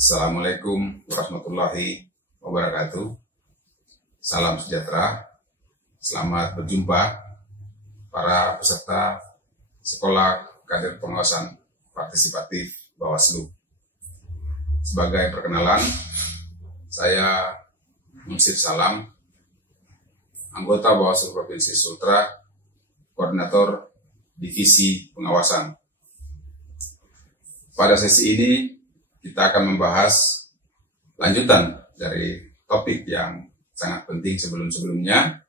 Assalamualaikum warahmatullahi wabarakatuh. Salam sejahtera. Selamat berjumpa para peserta Sekolah Kader Pengawasan Partisipatif Bawaslu. Sebagai perkenalan, saya Munsir Salam, anggota Bawaslu Provinsi Sultra, Koordinator Divisi Pengawasan. Pada sesi ini kita akan membahas lanjutan dari topik yang sangat penting sebelum-sebelumnya,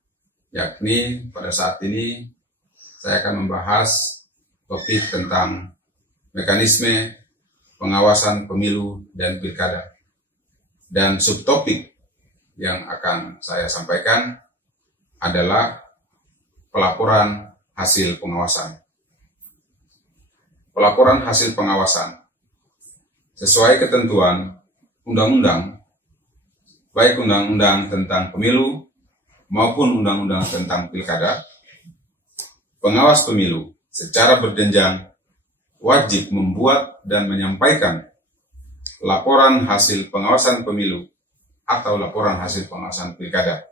yakni pada saat ini saya akan membahas topik tentang mekanisme pengawasan pemilu dan pilkada. Dan subtopik yang akan saya sampaikan adalah pelaporan hasil pengawasan. Pelaporan hasil pengawasan sesuai ketentuan undang-undang, baik undang-undang tentang pemilu maupun undang-undang tentang pilkada, pengawas pemilu secara berjenjang wajib membuat dan menyampaikan laporan hasil pengawasan pemilu atau laporan hasil pengawasan pilkada.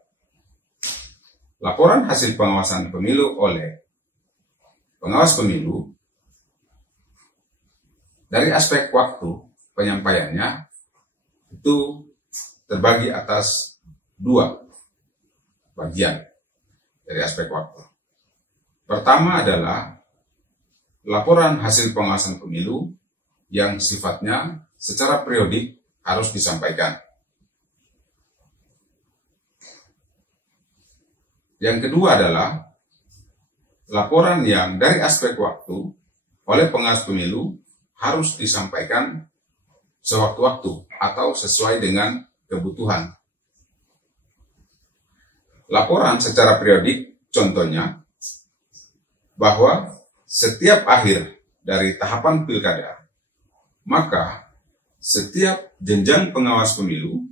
Laporan hasil pengawasan pemilu oleh pengawas pemilu dari aspek waktu penyampaiannya itu terbagi atas dua bagian dari aspek waktu. Pertama adalah laporan hasil pengawasan pemilu yang sifatnya secara periodik harus disampaikan. Yang kedua adalah laporan yang dari aspek waktu oleh pengawas pemilu harus disampaikan sewaktu-waktu atau sesuai dengan kebutuhan. Laporan secara periodik contohnya bahwa setiap akhir dari tahapan pilkada, maka setiap jenjang pengawas pemilu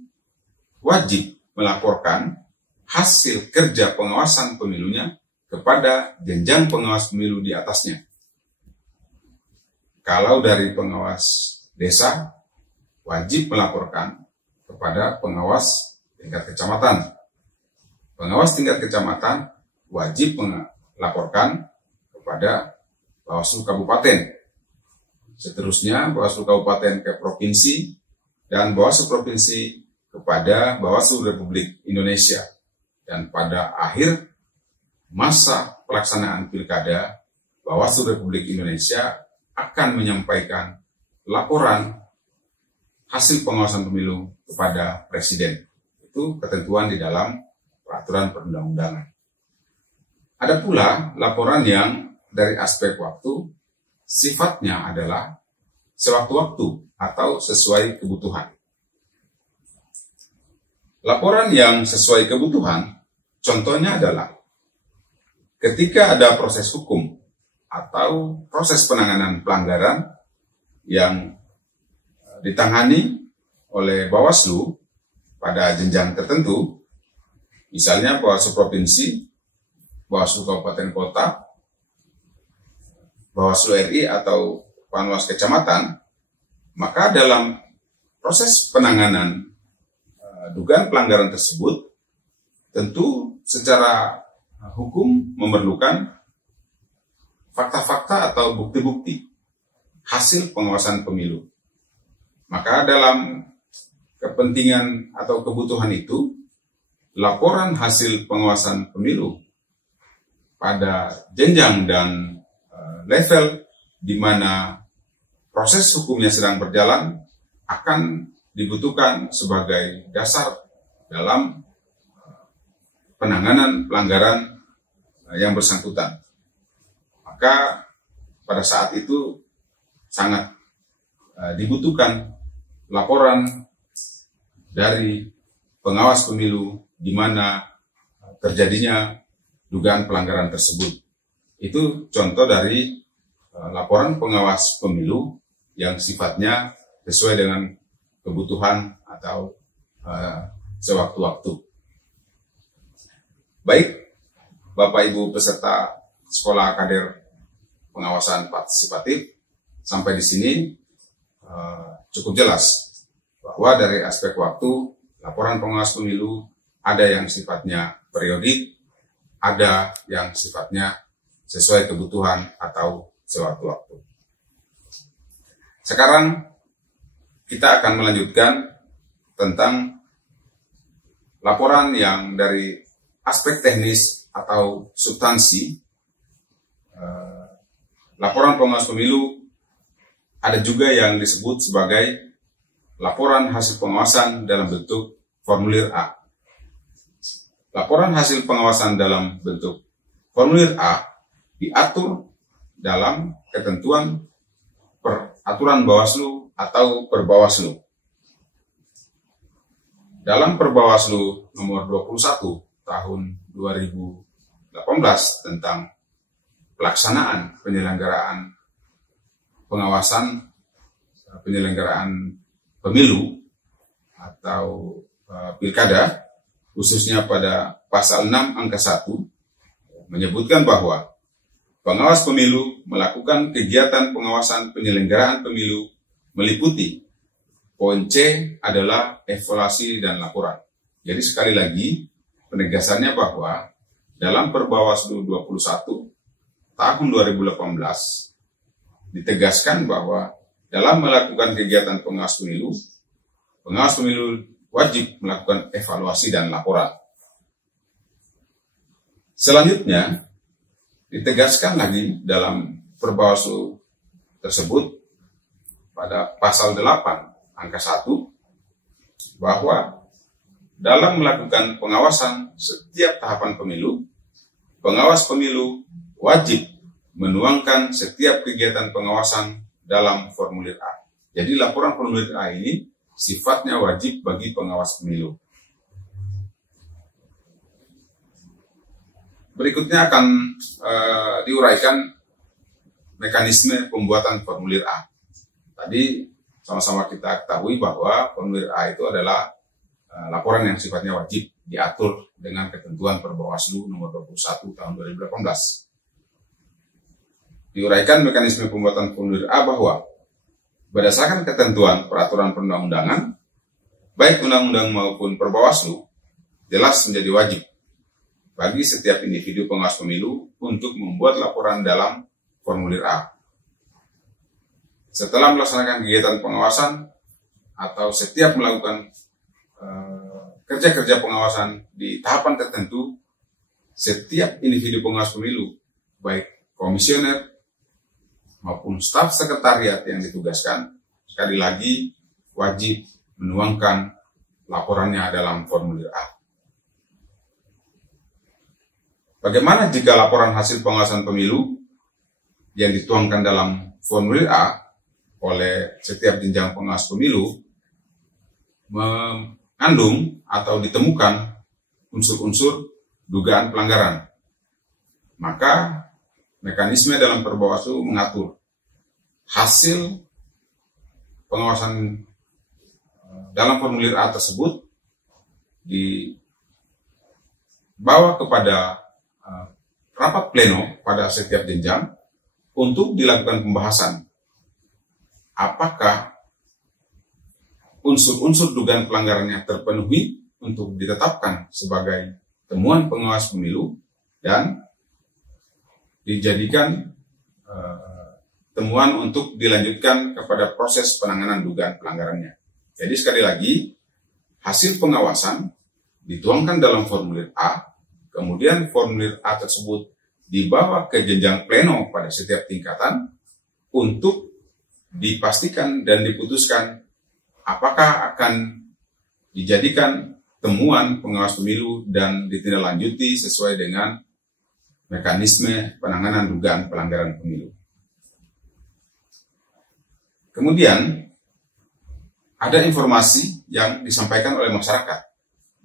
wajib melaporkan hasil kerja pengawasan pemilunya kepada jenjang pengawas pemilu di atasnya. Kalau dari pengawas desa, wajib melaporkan kepada pengawas tingkat kecamatan. Pengawas tingkat kecamatan wajib melaporkan kepada Bawaslu Kabupaten. Seterusnya Bawaslu Kabupaten ke Provinsi dan Bawaslu Provinsi kepada Bawaslu Republik Indonesia. Dan pada akhir masa pelaksanaan pilkada, Bawaslu Republik Indonesia akan menyampaikan laporan hasil pengawasan pemilu kepada Presiden. Itu ketentuan di dalam peraturan perundang-undangan. Ada pula laporan yang dari aspek waktu sifatnya adalah sewaktu-waktu atau sesuai kebutuhan. Laporan yang sesuai kebutuhan contohnya adalah ketika ada proses hukum atau proses penanganan pelanggaran yang ditangani oleh Bawaslu pada jenjang tertentu, misalnya Bawaslu Provinsi, Bawaslu Kabupaten Kota, Bawaslu RI atau Panwas Kecamatan, maka dalam proses penanganan dugaan pelanggaran tersebut, tentu secara hukum memerlukan fakta-fakta atau bukti-bukti hasil pengawasan pemilu. Maka dalam kepentingan atau kebutuhan itu, laporan hasil pengawasan pemilu pada jenjang dan level di mana proses hukumnya sedang berjalan akan dibutuhkan sebagai dasar dalam penanganan pelanggaran yang bersangkutan. Maka pada saat itu sangat dibutuhkan laporan dari pengawas pemilu di mana terjadinya dugaan pelanggaran tersebut. Itu contoh dari laporan pengawas pemilu yang sifatnya sesuai dengan kebutuhan atau sewaktu-waktu. Baik, Bapak Ibu peserta Sekolah Kader Pengawasan Partisipatif, sampai di sini cukup jelas bahwa dari aspek waktu, laporan pengawas pemilu ada yang sifatnya periodik, ada yang sifatnya sesuai kebutuhan atau sewaktu-waktu. Sekarang kita akan melanjutkan tentang laporan yang dari aspek teknis atau substansi. Laporan pengawas pemilu ada juga yang disebut sebagai laporan hasil pengawasan dalam bentuk formulir A. Laporan hasil pengawasan dalam bentuk formulir A diatur dalam ketentuan peraturan Bawaslu atau Perbawaslu. Dalam Perbawaslu nomor 21 tahun 2018 tentang pelaksanaan penyelenggaraan pengawasan penyelenggaraan pemilu atau pilkada, khususnya pada pasal 6 angka 1 menyebutkan bahwa pengawas pemilu melakukan kegiatan pengawasan penyelenggaraan pemilu meliputi poin C adalah evaluasi dan laporan. Jadi sekali lagi penegasannya bahwa dalam Perbawaslu 21 tahun 2018 ditegaskan bahwa dalam melakukan kegiatan pengawas pemilu wajib melakukan evaluasi dan laporan. Selanjutnya, ditegaskan lagi dalam Perbawaslu tersebut pada pasal 8 angka 1 bahwa dalam melakukan pengawasan setiap tahapan pemilu, pengawas pemilu wajib menuangkan setiap kegiatan pengawasan dalam formulir A. Jadi laporan formulir A ini sifatnya wajib bagi pengawas pemilu. Berikutnya akan diuraikan mekanisme pembuatan formulir A. Tadi sama-sama kita ketahui bahwa formulir A itu adalah laporan yang sifatnya wajib diatur dengan ketentuan Perbawaslu nomor 21 tahun 2018. Diuraikan mekanisme pembuatan formulir A bahwa berdasarkan ketentuan peraturan perundang-undangan, baik undang-undang maupun Perbawaslu, jelas menjadi wajib bagi setiap individu pengawas pemilu untuk membuat laporan dalam formulir A. Setelah melaksanakan kegiatan pengawasan atau setiap melakukan kerja-kerja pengawasan di tahapan tertentu, setiap individu pengawas pemilu, baik komisioner maupun staf sekretariat yang ditugaskan, sekali lagi wajib menuangkan laporannya dalam formulir A. Bagaimana jika laporan hasil pengawasan pemilu yang dituangkan dalam formulir A oleh setiap jenjang pengawas pemilu mengandung atau ditemukan unsur-unsur dugaan pelanggaran? Maka mekanisme dalam Perbawaslu mengatur hasil pengawasan dalam formulir A tersebut dibawa kepada rapat pleno pada setiap jenjang untuk dilakukan pembahasan apakah unsur-unsur dugaan pelanggarannya terpenuhi untuk ditetapkan sebagai temuan pengawas pemilu dan dijadikan temuan untuk dilanjutkan kepada proses penanganan dugaan pelanggarannya. Jadi sekali lagi, hasil pengawasan dituangkan dalam formulir A, kemudian formulir A tersebut dibawa ke jenjang pleno pada setiap tingkatan untuk dipastikan dan diputuskan apakah akan dijadikan temuan pengawas pemilu dan ditindaklanjuti sesuai dengan mekanisme penanganan dugaan pelanggaran pemilu. Kemudian, ada informasi yang disampaikan oleh masyarakat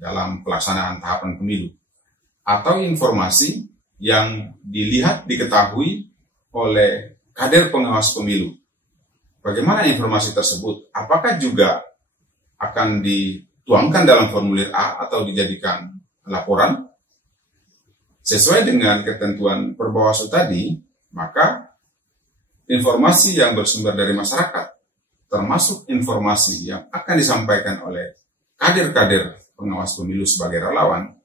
dalam pelaksanaan tahapan pemilu, atau informasi yang dilihat diketahui oleh kader pengawas pemilu. Bagaimana informasi tersebut? Apakah juga akan dituangkan dalam formulir A atau dijadikan laporan? Sesuai dengan ketentuan Perbawaslu tadi, maka informasi yang bersumber dari masyarakat termasuk informasi yang akan disampaikan oleh kader-kader pengawas pemilu sebagai relawan,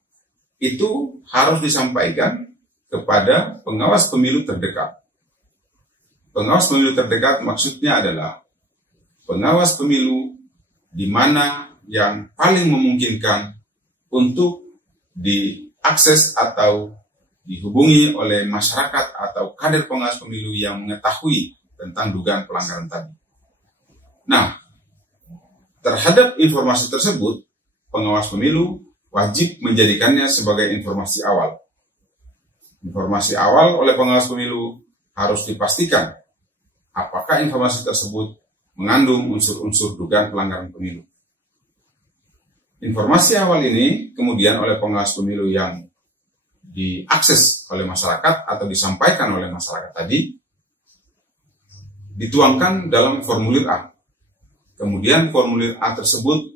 itu harus disampaikan kepada pengawas pemilu terdekat. Pengawas pemilu terdekat maksudnya adalah pengawas pemilu di mana yang paling memungkinkan untuk diakses atau dihubungi oleh masyarakat atau kader pengawas pemilu yang mengetahui tentang dugaan pelanggaran tadi. Nah, terhadap informasi tersebut, pengawas pemilu wajib menjadikannya sebagai informasi awal. Informasi awal oleh pengawas pemilu harus dipastikan apakah informasi tersebut mengandung unsur-unsur dugaan pelanggaran pemilu. Informasi awal ini kemudian oleh pengawas pemilu yang diakses oleh masyarakat atau disampaikan oleh masyarakat tadi dituangkan dalam formulir A. Kemudian formulir A tersebut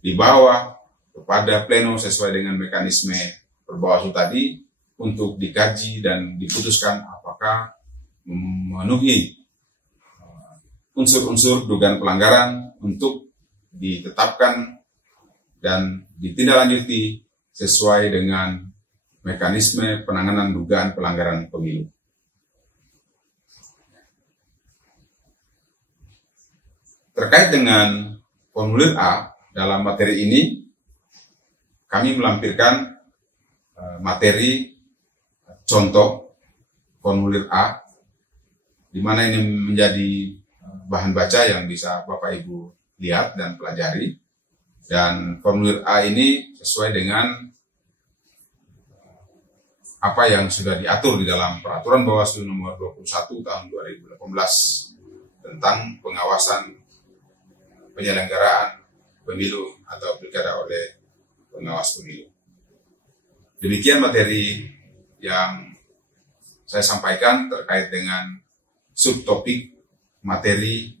dibawa kepada pleno sesuai dengan mekanisme Perbawaslu tadi untuk dikaji dan diputuskan apakah memenuhi unsur-unsur dugaan pelanggaran untuk ditetapkan dan ditindaklanjuti sesuai dengan mekanisme penanganan dugaan pelanggaran pemilu. Terkait dengan formulir A, dalam materi ini kami melampirkan materi contoh formulir A, di mana ini menjadi bahan baca yang bisa Bapak Ibu lihat dan pelajari. Dan formulir A ini sesuai dengan apa yang sudah diatur di dalam Peraturan Bawaslu Nomor 21 Tahun 2018 tentang pengawasan penyelenggaraan pemilu atau pilkada oleh pengawas pemilu. Demikian materi yang saya sampaikan terkait dengan subtopik materi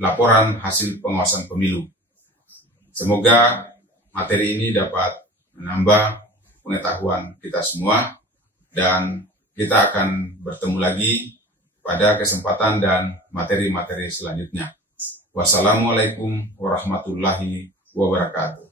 laporan hasil pengawasan pemilu. Semoga materi ini dapat menambah pengetahuan kita semua dan kita akan bertemu lagi pada kesempatan dan materi-materi selanjutnya. Wassalamualaikum warahmatullahi wabarakatuh.